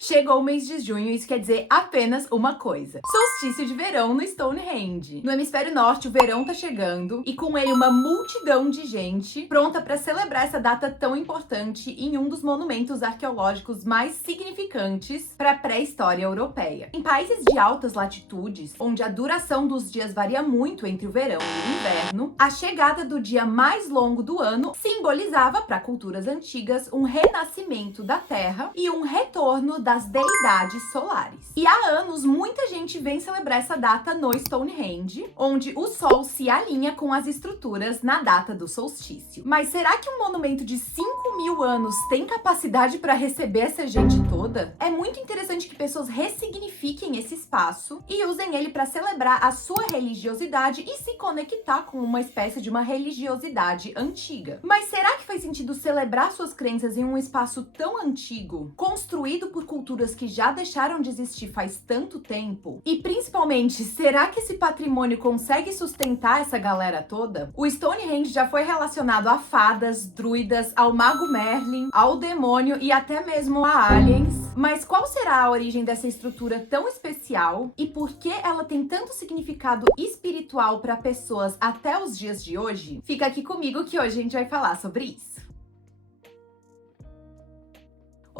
Chegou o mês de junho e isso quer dizer apenas uma coisa: solstício de verão no Stonehenge. No hemisfério norte, o verão tá chegando e com ele uma multidão de gente pronta para celebrar essa data tão importante em um dos monumentos arqueológicos mais significantes para a pré-história europeia. Em países de altas latitudes, onde a duração dos dias varia muito entre o verão e o inverno, a chegada do dia mais longo do ano simbolizava para culturas antigas um renascimento da Terra e um retorno das deidades solares. E há anos, muita gente vem celebrar essa data no Stonehenge, onde o Sol se alinha com as estruturas na data do solstício. Mas será que um monumento de 5.000 anos tem capacidade para receber essa gente toda? É muito interessante que pessoas ressignifiquem esse espaço e usem ele para celebrar a sua religiosidade e se conectar com uma espécie de uma religiosidade antiga. Mas será que faz sentido celebrar suas crenças em um espaço tão antigo, construído por culturas que já deixaram de existir faz tanto tempo? E principalmente, será que esse patrimônio consegue sustentar essa galera toda? O Stonehenge já foi relacionado a fadas, druidas, ao mago Merlin, ao demônio e até mesmo a aliens. Mas qual será a origem dessa estrutura tão especial e por que ela tem tanto significado espiritual para pessoas até os dias de hoje? Fica aqui comigo que hoje a gente vai falar sobre isso.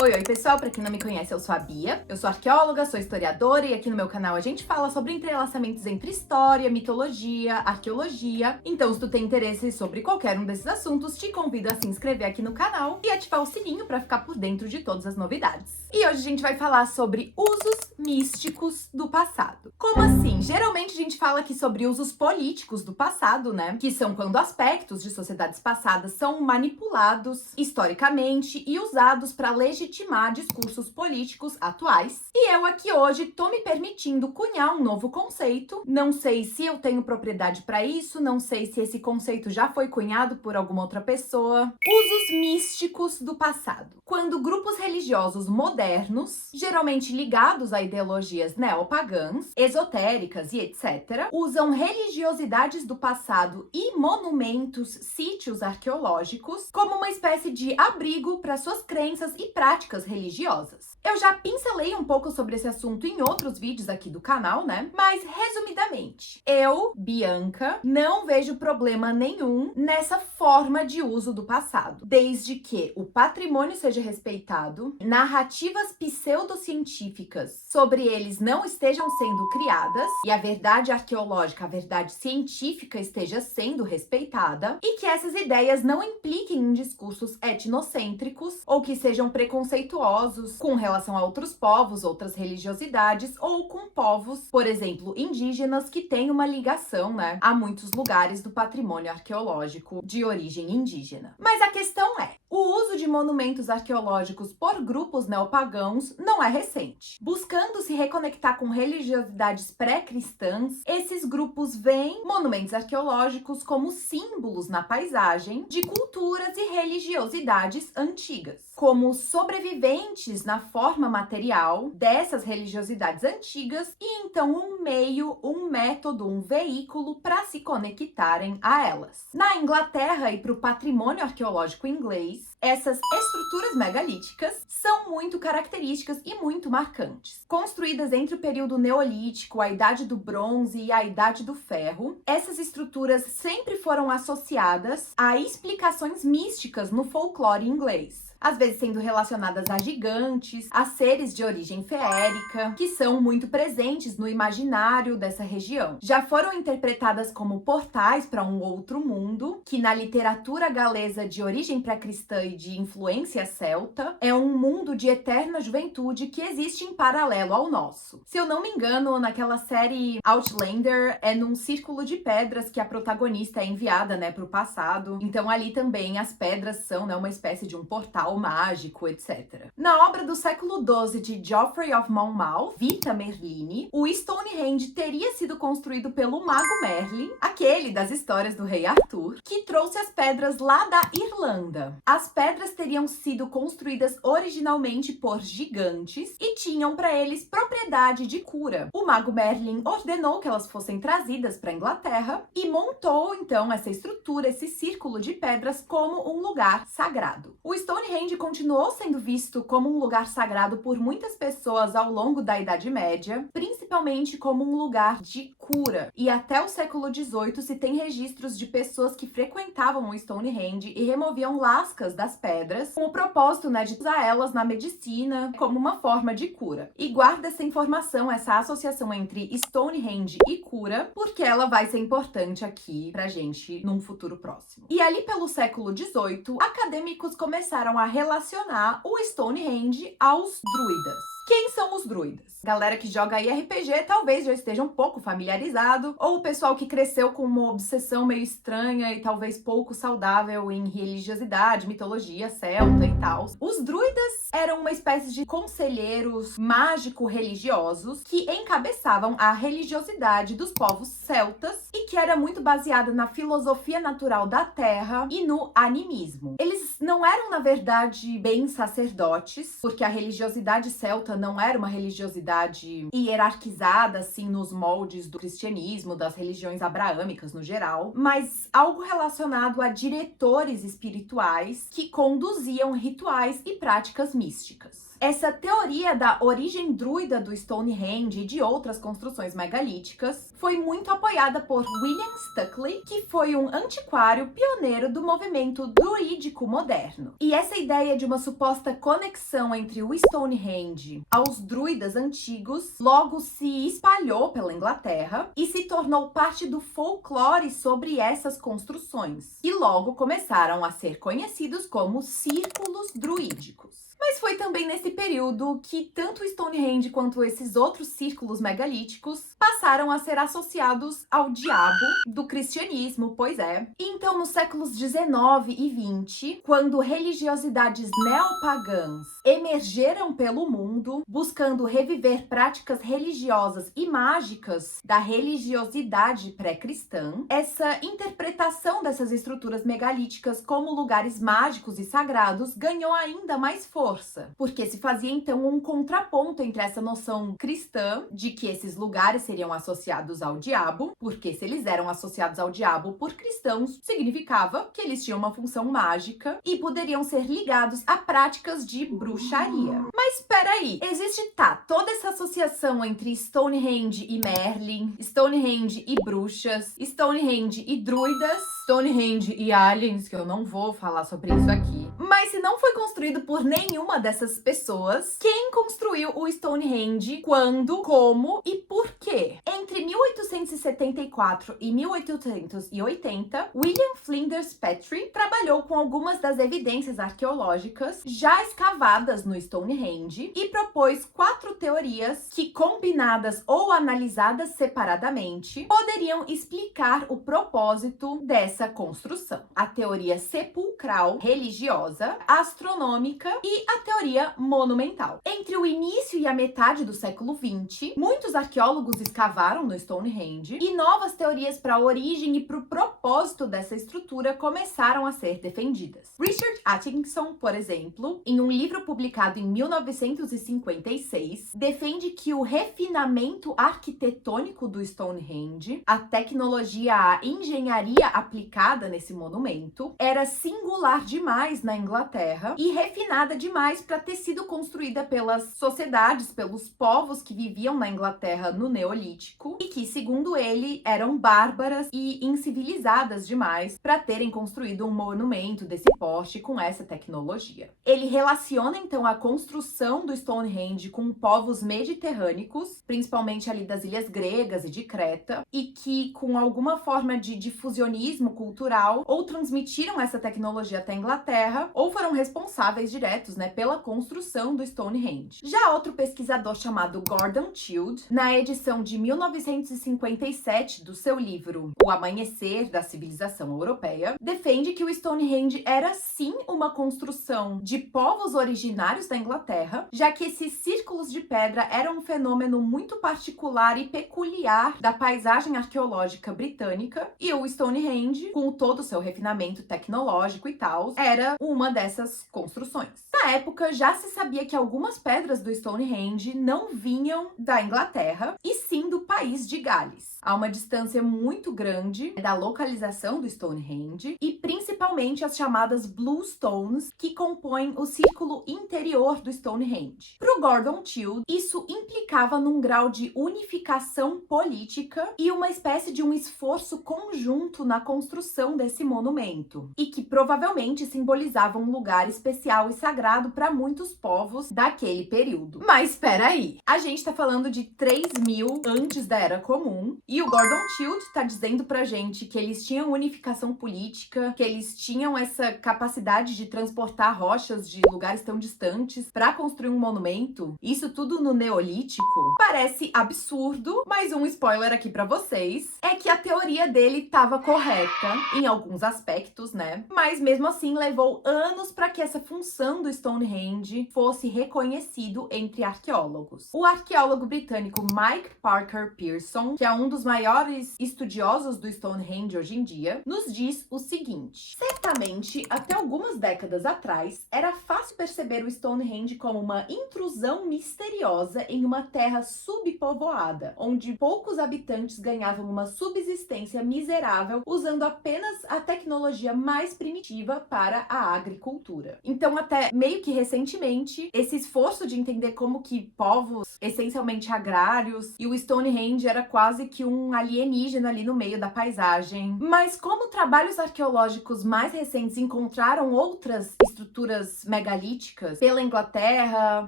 Oi, pessoal, pra quem não me conhece, eu sou a Bia, eu sou arqueóloga, sou historiadora e aqui no meu canal a gente fala sobre entrelaçamentos entre história, mitologia, arqueologia. Então, se tu tem interesse sobre qualquer um desses assuntos, te convido a se inscrever aqui no canal e ativar o sininho pra ficar por dentro de todas as novidades. E hoje a gente vai falar sobre usos místicos do passado. Como assim? Geralmente a gente fala aqui sobre usos políticos do passado, né? Que são quando aspectos de sociedades passadas são manipulados historicamente e usados para legitimar discursos políticos atuais. E eu aqui hoje tô me permitindo cunhar um novo conceito. Não sei se eu tenho propriedade para isso, não sei se esse conceito já foi cunhado por alguma outra pessoa. Usos místicos do passado. Quando grupos religiosos modernos, geralmente ligados a ideologias neopagãs, esotéricas e etc., usam religiosidades do passado e monumentos, sítios arqueológicos como uma espécie de abrigo para suas crenças e práticas religiosas. Eu já pincelei um pouco sobre esse assunto em outros vídeos aqui do canal, né? Mas, resumidamente, eu, Bianca, não vejo problema nenhum nessa forma de uso do passado, desde que o patrimônio seja respeitado, narrativas pseudocientíficas sobre eles não estejam sendo criadas e a verdade arqueológica, a verdade científica esteja sendo respeitada e que essas ideias não impliquem em discursos etnocêntricos ou que sejam preconceituosos com relação a outros povos, outras religiosidades ou com povos, por exemplo, indígenas que têm uma ligação, né, a muitos lugares do patrimônio arqueológico de origem indígena. Mas a questão é, o uso de monumentos arqueológicos por grupos neopagãos não é recente. Buscando se reconectar com religiosidades pré-cristãs, esses grupos veem monumentos arqueológicos como símbolos na paisagem de culturas e religiosidades antigas, como sobreviventes na forma material dessas religiosidades antigas e então um meio, um método, um veículo para se conectarem a elas. Na Inglaterra e para o patrimônio arqueológico inglês, essas estruturas megalíticas são muito características e muito marcantes. Construídas entre o período neolítico, a Idade do Bronze e a Idade do Ferro, essas estruturas sempre foram associadas a explicações místicas no folclore inglês. Às vezes sendo relacionadas a gigantes, a seres de origem feérica, que são muito presentes no imaginário dessa região. Já foram interpretadas como portais para um outro mundo, que na literatura galesa de origem pré-cristã e de influência celta, é um mundo de eterna juventude que existe em paralelo ao nosso. Se eu não me engano, naquela série Outlander, é num círculo de pedras que a protagonista é enviada, né, para o passado. Então ali também as pedras são, né, uma espécie de um portal mágico, etc. Na obra do século XII de Geoffrey of Monmouth, Vita Merlini, o Stonehenge teria sido construído pelo mago Merlin, aquele das histórias do rei Arthur, que trouxe as pedras lá da Irlanda. As pedras teriam sido construídas originalmente por gigantes e tinham para eles propriedade de cura. O mago Merlin ordenou que elas fossem trazidas para a Inglaterra e montou então essa estrutura, esse círculo de pedras como um lugar sagrado. O Stonehenge Stonehenge continuou sendo visto como um lugar sagrado por muitas pessoas ao longo da Idade Média, principalmente como um lugar de cura. E até o século XVIII se tem registros de pessoas que frequentavam o Stonehenge e removiam lascas das pedras com o propósito, de usar elas na medicina como uma forma de cura. E guarda essa informação, essa associação entre Stonehenge e cura, porque ela vai ser importante aqui pra gente num futuro próximo. E ali pelo século XVIII, acadêmicos começaram a relacionar o Stonehenge aos druidas. Quem são os druidas? Galera que joga aí RPG talvez já esteja um pouco familiarizado, ou o pessoal que cresceu com uma obsessão meio estranha e talvez pouco saudável em religiosidade, mitologia celta e tal. Os druidas eram uma espécie de conselheiros mágico-religiosos que encabeçavam a religiosidade dos povos celtas e que era muito baseada na filosofia natural da terra e no animismo. Eles não eram, na verdade, bem sacerdotes, porque a religiosidade celta não era uma religiosidade hierarquizada, assim, nos moldes do cristianismo, das religiões abraâmicas no geral, mas algo relacionado a diretores espirituais que conduziam rituais e práticas místicas. Essa teoria da origem druida do Stonehenge e de outras construções megalíticas foi muito apoiada por William Stuckley, que foi um antiquário pioneiro do movimento druídico moderno. E essa ideia de uma suposta conexão entre o Stonehenge aos druidas antigos logo se espalhou pela Inglaterra e se tornou parte do folclore sobre essas construções, e logo começaram a ser conhecidos como círculos druídicos. Mas foi também nesse período que tanto o Stonehenge quanto esses outros círculos megalíticos passaram a ser associados ao diabo do cristianismo, pois é. E então, nos séculos 19 e 20, quando religiosidades neopagãs emergeram pelo mundo, buscando reviver práticas religiosas e mágicas da religiosidade pré-cristã, essa interpretação dessas estruturas megalíticas como lugares mágicos e sagrados ganhou ainda mais força, porque se fazia então um contraponto entre essa noção cristã de que esses lugares seriam associados ao diabo, porque se eles eram associados ao diabo por cristãos, significava que eles tinham uma função mágica e poderiam ser ligados a práticas de bruxaria. Mas peraí, existe toda essa associação entre Stonehenge e Merlin, Stonehenge e bruxas, Stonehenge e druidas, Stonehenge e aliens, que eu não vou falar sobre isso aqui. Mas se não foi construído por nenhuma dessas pessoas, quem construiu o Stonehenge, quando, como e por quê? Entre 1874 e 1880, William Flinders Petrie trabalhou com algumas das evidências arqueológicas já escavadas no Stonehenge e propôs 4 teorias que, combinadas ou analisadas separadamente, poderiam explicar o propósito dessa construção. A teoria sepulcral religiosa, astronômica e a teoria monumental. Entre o início e a metade do século XX, muitos arqueólogos escavaram no Stonehenge e novas teorias para a origem e para o propósito dessa estrutura começaram a ser defendidas. Richard Atkinson, por exemplo, em um livro publicado em 1956, defende que o refinamento arquitetônico do Stonehenge, a tecnologia, a engenharia aplicada nesse monumento, era singular demais na Inglaterra e refinada demais para ter sido construída pelas sociedades, pelos povos que viviam na Inglaterra no Neolítico e que, segundo ele, eram bárbaras e incivilizadas demais para terem construído um monumento desse porte com essa tecnologia. Ele relaciona então a construção do Stonehenge com povos mediterrâneos, principalmente ali das ilhas gregas e de Creta, e que com alguma forma de difusionismo cultural ou transmitiram essa tecnologia até a Inglaterra ou foram responsáveis diretos, pela construção do Stonehenge. Já outro pesquisador chamado Gordon Childe, na edição de 1957 do seu livro O Amanhecer da Civilização Europeia, defende que o Stonehenge era sim uma construção de povos originários da Inglaterra, já que esses círculos de pedra eram um fenômeno muito particular e peculiar da paisagem arqueológica britânica, e o Stonehenge, com todo o seu refinamento tecnológico e tal, era uma dessas construções. Na época, já se sabia que algumas pedras do Stonehenge não vinham da Inglaterra, e sim do país de Gales. Há uma distância muito grande da localização do Stonehenge e principalmente as chamadas Blue Stones, que compõem o círculo interior do Stonehenge. Para o Gordon Childe, isso implicava num grau de unificação política e uma espécie de um esforço conjunto na construção desse monumento, e que provavelmente simbolizava um lugar especial e sagrado para muitos povos daquele período. Mas espera aí, a gente tá falando de 3000 antes da Era Comum, e o Gordon Childe tá dizendo pra gente que eles tinham unificação política, que eles tinham essa capacidade de transportar rochas de lugares tão distantes para construir um monumento. Isso tudo no Neolítico? Parece absurdo, mas um spoiler aqui pra vocês é que a teoria dele estava correta em alguns aspectos, né? Mas mesmo assim levou anos para que essa função do Stonehenge fosse reconhecido entre arqueólogos. O arqueólogo britânico Mike Parker Pearson, que é um dos maiores estudiosos do Stonehenge hoje em dia, nos diz o seguinte: certamente, até algumas décadas atrás, era fácil perceber o Stonehenge como uma intrusão misteriosa em uma terra subpovoada, onde poucos habitantes ganhavam uma subsistência miserável usando apenas a tecnologia mais primitiva para a agricultura. Então, até meio que recentemente, esse esforço de entender como que povos essencialmente agrários e o Stonehenge era quase que um alienígena ali no meio da paisagem. Mas como trabalhos arqueológicos mais recentes encontraram outras estruturas megalíticas pela Inglaterra,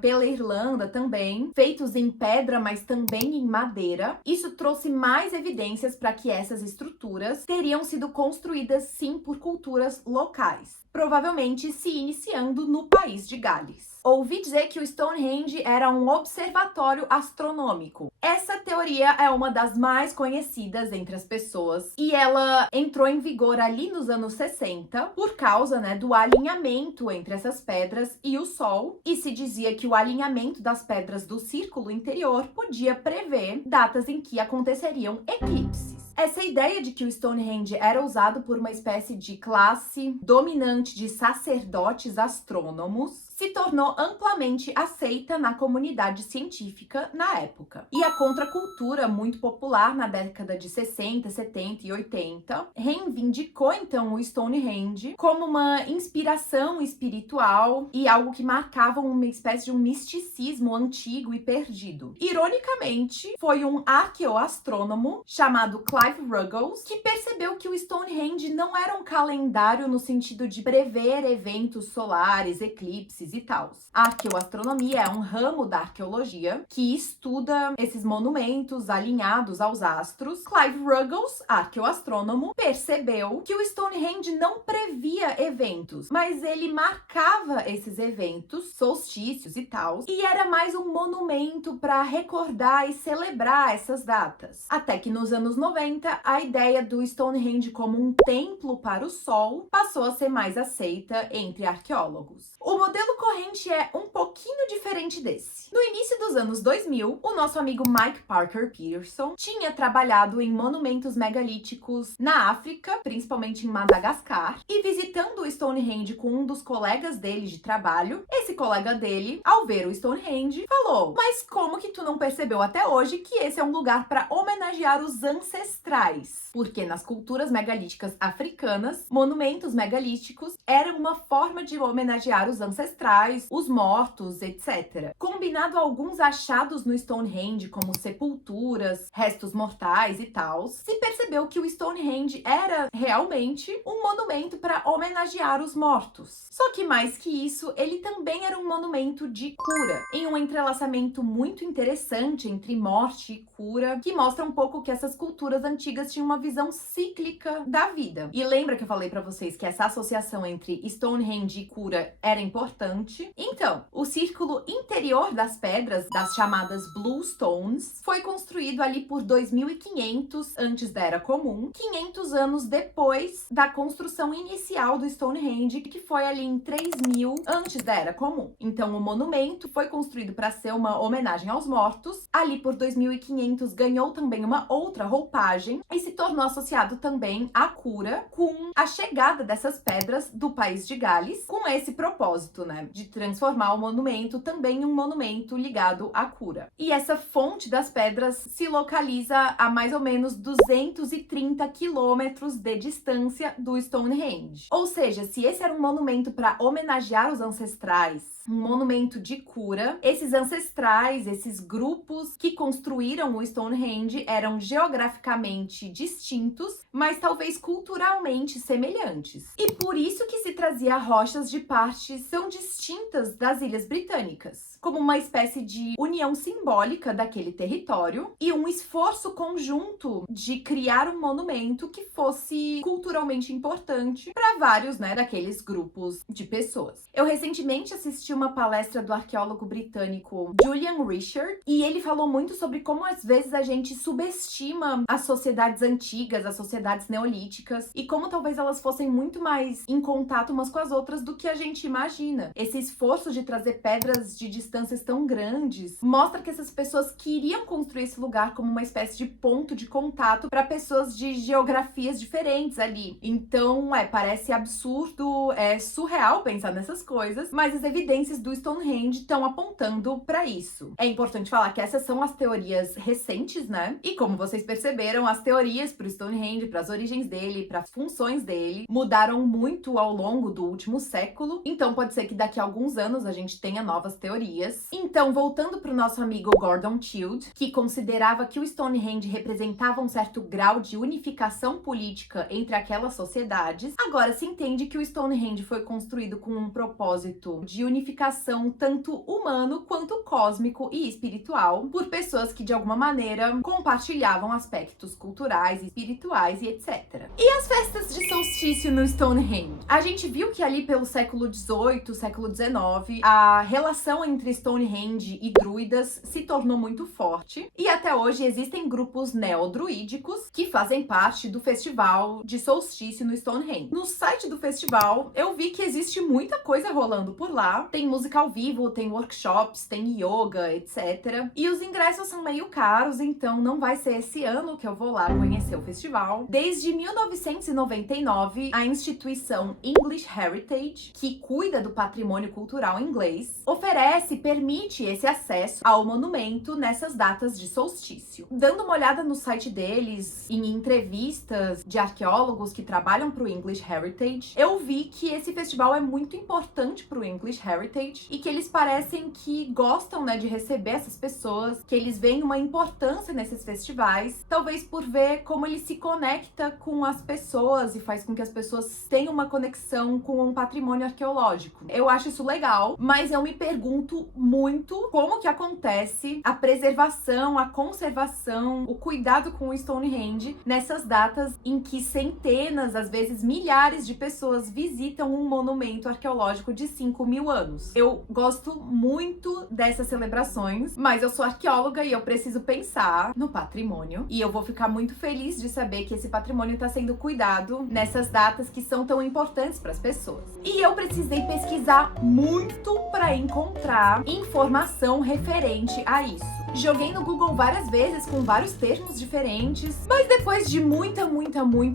pela Irlanda também, feitos em pedra, mas também em madeira, isso trouxe mais evidências para que essas estruturas teriam sido construídas sim por culturas locais, provavelmente se iniciando no país de Gales. Ouvi dizer que o Stonehenge era um observatório astronômico. Essa teoria é uma das mais conhecidas entre as pessoas e ela entrou em vigor ali nos anos 60 por causa, do alinhamento entre essas pedras e o Sol, e se dizia que o alinhamento das pedras do círculo interior podia prever datas em que aconteceriam eclipses. Essa ideia de que o Stonehenge era usado por uma espécie de classe dominante de sacerdotes astrônomos se tornou amplamente aceita na comunidade científica na época. E a contracultura, muito popular na década de 60, 70 e 80, reivindicou então o Stonehenge como uma inspiração espiritual e algo que marcava uma espécie de um misticismo antigo e perdido. Ironicamente, foi um arqueoastrônomo chamado Clive Ruggles que percebeu que o Stonehenge não era um calendário no sentido de prever eventos solares, eclipses e tal. A arqueoastronomia é um ramo da arqueologia que estuda esses monumentos alinhados aos astros. Clive Ruggles, arqueoastrônomo, percebeu que o Stonehenge não previa eventos, mas ele marcava esses eventos, solstícios e tal, e era mais um monumento para recordar e celebrar essas datas. Até que nos anos 90, a ideia do Stonehenge como um templo para o sol passou a ser mais aceita entre arqueólogos. O modelo corrente é um pouquinho diferente desse. No início dos anos 2000, o nosso amigo Mike Parker Pearson tinha trabalhado em monumentos megalíticos na África, principalmente em Madagascar, e visitando o Stonehenge com um dos colegas dele de trabalho, esse colega dele, ao ver o Stonehenge, falou: mas como que tu não percebeu até hoje que esse é um lugar para homenagear os ancestrais? Porque nas culturas megalíticas africanas, monumentos megalíticos eram uma forma de homenagear os ancestrais, os mortos, etc. Combinado a alguns achados no Stonehenge, como sepulturas, restos mortais e tal, se percebeu que o Stonehenge era realmente um monumento para homenagear os mortos. Só que mais que isso, ele também era um monumento de cura, em um entrelaçamento muito interessante entre morte e cura, que mostra um pouco que essas culturas antigas tinham uma visão cíclica da vida. E lembra que eu falei para vocês que essa associação entre Stonehenge e cura era importante? Então, o círculo interior das pedras, das chamadas Blue Stones, foi construído ali por 2500 antes da Era Comum, 500 anos depois da construção inicial do Stonehenge, que foi ali em 3000 antes da Era Comum. Então, o monumento foi construído para ser uma homenagem aos mortos. Ali por 2500 ganhou também uma outra roupagem e se tornou associado também à cura com a chegada dessas pedras do país de Gales, com esse propósito, né? De transformar o monumento também em um monumento ligado à cura. E essa fonte das pedras se localiza a mais ou menos 230 quilômetros de distância do Stonehenge. Ou seja, se esse era um monumento para homenagear os ancestrais, um monumento de cura, esses ancestrais, esses grupos que construíram o Stonehenge eram geograficamente distintos, mas talvez culturalmente semelhantes. E por isso que se trazia rochas de partes tão distintas das Ilhas Britânicas, como uma espécie de união simbólica daquele território e um esforço conjunto de criar um monumento que fosse culturalmente importante para vários, né, daqueles grupos de pessoas. Eu recentemente assisti uma palestra do arqueólogo britânico Julian Richard e ele falou muito sobre como às vezes a gente subestima as sociedades antigas, as sociedades neolíticas e como talvez elas fossem muito mais em contato umas com as outras do que a gente imagina. Esse esforço de trazer pedras de distâncias tão grandes mostra que essas pessoas queriam construir esse lugar como uma espécie de ponto de contato para pessoas de geografias diferentes ali. Então, parece absurdo, é surreal pensar nessas coisas, mas as evidências do Stonehenge estão apontando para isso. É importante falar que essas são as teorias recentes, né? E como vocês perceberam, as teorias para o Stonehenge, para as origens dele, para as funções dele, mudaram muito ao longo do último século. Então pode ser que daqui a alguns anos a gente tenha novas teorias. Então, voltando para o nosso amigo Gordon Childe, que considerava que o Stonehenge representava um certo grau de unificação política entre aquelas sociedades, agora se entende que o Stonehenge foi construído com um propósito de unificação tanto humano quanto cósmico e espiritual por pessoas que de alguma maneira compartilhavam aspectos culturais, espirituais e etc. E as festas de solstício no Stonehenge? A gente viu que ali pelo século XVIII, século XIX, a relação entre Stonehenge e druidas se tornou muito forte e até hoje existem grupos neodruídicos que fazem parte do festival de solstício no Stonehenge. No site do festival eu vi que existe muita coisa rolando por lá, tem música ao vivo, tem workshops, tem yoga, etc. E os ingressos são meio caros, então não vai ser esse ano que eu vou lá conhecer o festival. Desde 1999, a instituição English Heritage, que cuida do patrimônio cultural inglês, oferece e permite esse acesso ao monumento nessas datas de solstício. Dando uma olhada no site deles, em entrevistas de arqueólogos que trabalham para o English Heritage, eu vi que esse festival é muito importante para o English Heritage e que eles parecem que gostam, né, de receber essas pessoas, que eles veem uma importância nesses festivais, talvez por ver como ele se conecta com as pessoas e faz com que as pessoas tenham uma conexão com um patrimônio arqueológico. Eu acho isso legal, mas eu me pergunto muito como que acontece a preservação, a conservação, o cuidado com o Stonehenge nessas datas em que centenas, às vezes milhares de pessoas visitam um monumento arqueológico de 5.000 anos. Eu gosto muito dessas celebrações, mas eu sou arqueóloga e eu preciso pensar no patrimônio. E eu vou ficar muito feliz de saber que esse patrimônio está sendo cuidado nessas datas que são tão importantes para as pessoas. E eu precisei pesquisar muito para encontrar informação referente a isso. Joguei no Google várias vezes com vários termos diferentes, mas depois de muita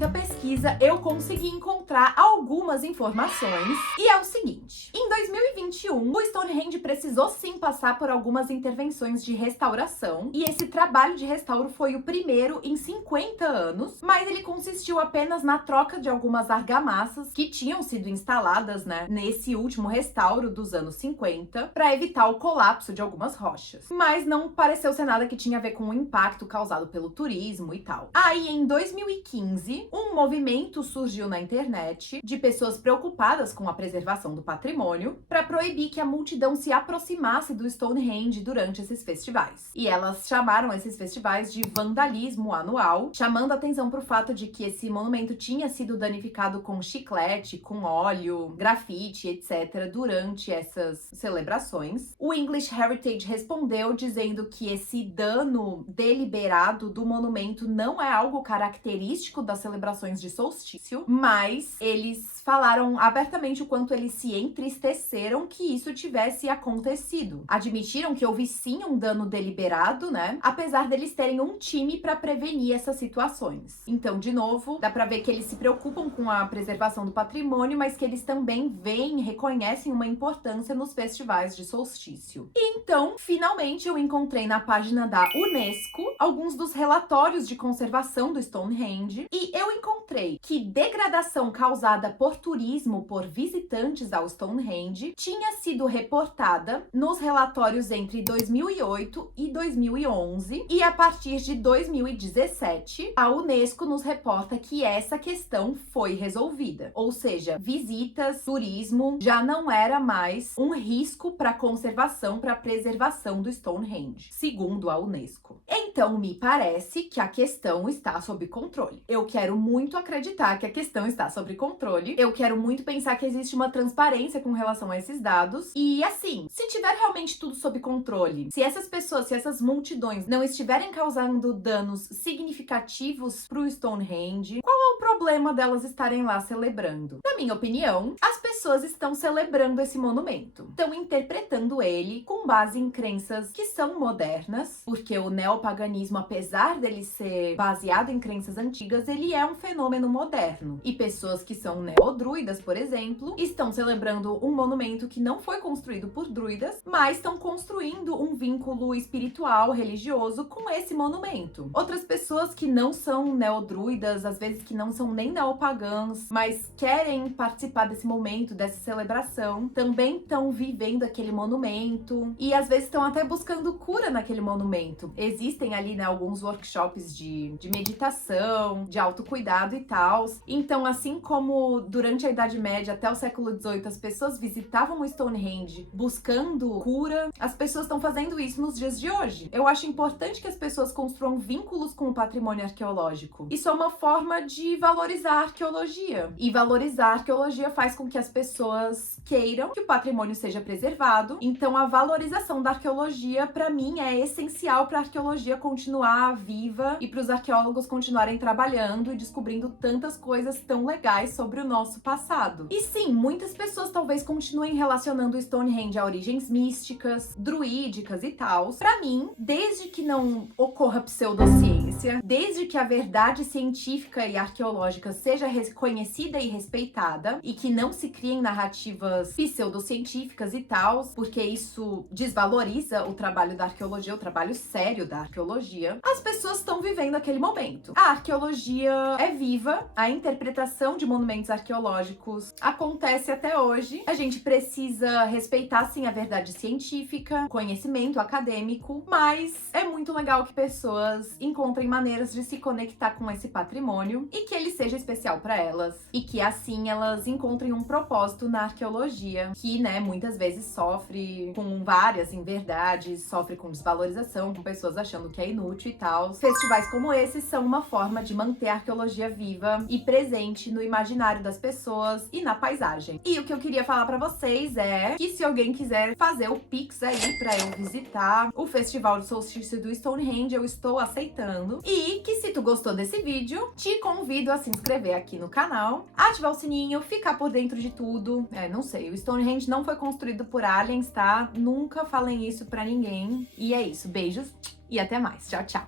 pesquisa, eu consegui encontrar algumas informações. E é o seguinte: em 2021, o Stonehenge precisou sim passar por algumas intervenções de restauração, e esse trabalho de restauro foi o primeiro em 50 anos, mas ele consistiu apenas na troca de algumas argamassas que tinham sido instaladas, né, nesse último restauro dos anos 50, para evitar o colapso de algumas rochas. Mas não pareceu ser nada que tinha a ver com o impacto causado pelo turismo e tal. Aí, em 2015, um movimento surgiu na internet de pessoas preocupadas com a preservação do patrimônio para proibir que a multidão se aproximasse do Stonehenge durante esses festivais. E elas chamaram esses festivais de vandalismo anual, chamando atenção para o fato de que esse monumento tinha sido danificado com chiclete, com óleo, grafite, etc. durante essas celebrações. O English Heritage respondeu dizendo que esse dano deliberado do monumento não é algo característico das celebrações de solstício, mas eles falaram abertamente o quanto eles se entristeceram que isso tivesse acontecido. Admitiram que houve sim um dano deliberado, né? Apesar deles terem um time para prevenir essas situações. Então, de novo, dá para ver que eles se preocupam com a preservação do patrimônio, mas que eles também veem, reconhecem reconhecem uma importância nos festivais de solstício. E então, finalmente eu encontrei na página da Unesco alguns dos relatórios de conservação do Stonehenge e eu encontrei que degradação causada por turismo por visitantes ao Stonehenge tinha sido reportada nos relatórios entre 2008 e 2011 e a partir de 2017 a Unesco nos reporta que essa questão foi resolvida, ou seja, visitas, turismo já não era mais um risco para a conservação, para a preservação do Stonehenge, segundo a Unesco. Então, me parece que a questão está sob controle. Eu quero muito acreditar que a questão está sob controle. Eu quero muito pensar que existe uma transparência com relação a esses dados. E assim, se tiver realmente tudo sob controle, se essas pessoas, se essas multidões não estiverem causando danos significativos para o Stonehenge, qual é o problema delas estarem lá celebrando? Na minha opinião, as pessoas estão celebrando esse monumento. Estão interpretando ele com base em crenças que são modernas, porque o neopaganismo, apesar dele ser baseado em crenças antigas, ele é um fenômeno moderno. E pessoas que são neodruidas, por exemplo, estão celebrando um monumento que não foi construído por druidas, mas estão construindo um vínculo espiritual, religioso com esse monumento. Outras pessoas que não são neodruidas, às vezes que não são nem neopagãs, mas querem participar desse momento, dessa celebração, também estão vivendo aquele monumento e às vezes estão até buscando cura naquele monumento. Existem ali, né, alguns workshops de meditação, de autocuidado e tal. Então, assim como durante a Idade Média até o século XVIII as pessoas visitavam o Stonehenge buscando cura, as pessoas estão fazendo isso nos dias de hoje. Eu acho importante que as pessoas construam vínculos com o patrimônio arqueológico. Isso é uma forma de valorizar a arqueologia. E valorizar a arqueologia faz com que as pessoas queiram que o patrimônio seja preservado. Então, a valorização da arqueologia, para mim, é essencial para a arqueologia continuar viva e para os arqueólogos continuarem trabalhando e descobrindo tantas coisas tão legais sobre o nosso passado. E sim, muitas pessoas talvez continuem relacionando o Stonehenge a origens místicas, druídicas e tal. Para mim, desde que não ocorra pseudociência, desde que a verdade científica e arqueológica seja reconhecida e respeitada e que não se criem narrativas pseudocientíficas e tal, porque isso desvaloriza o trabalho da arqueologia, o trabalho sério da arqueologia, as pessoas estão vivendo aquele momento. A arqueologia é viva, a interpretação de monumentos arqueológicos acontece até hoje. A gente precisa respeitar, sim, a verdade científica, conhecimento acadêmico, mas é muito legal que pessoas encontrem maneiras de se conectar com esse patrimônio e que ele seja especial para elas e que assim elas encontrem um propósito na arqueologia, que, né, muitas vezes sofre com várias inverdades, sofre com desvalorização, com pessoas achando que é inútil e tal. Festivais como esse são uma forma de manter a arqueologia viva e presente no imaginário das pessoas e na paisagem. E o que eu queria falar pra vocês é que se alguém quiser fazer o Pix aí pra eu visitar o Festival de Solstício do Stonehenge, eu estou aceitando. E que se tu gostou desse vídeo, te convido a se inscrever aqui no canal, ativar o sininho, ficar por dentro de tudo. Não sei, o Stonehenge não foi construído por aliens, tá? Nunca falem isso pra ninguém. E é isso, beijos e até mais. Tchau, tchau.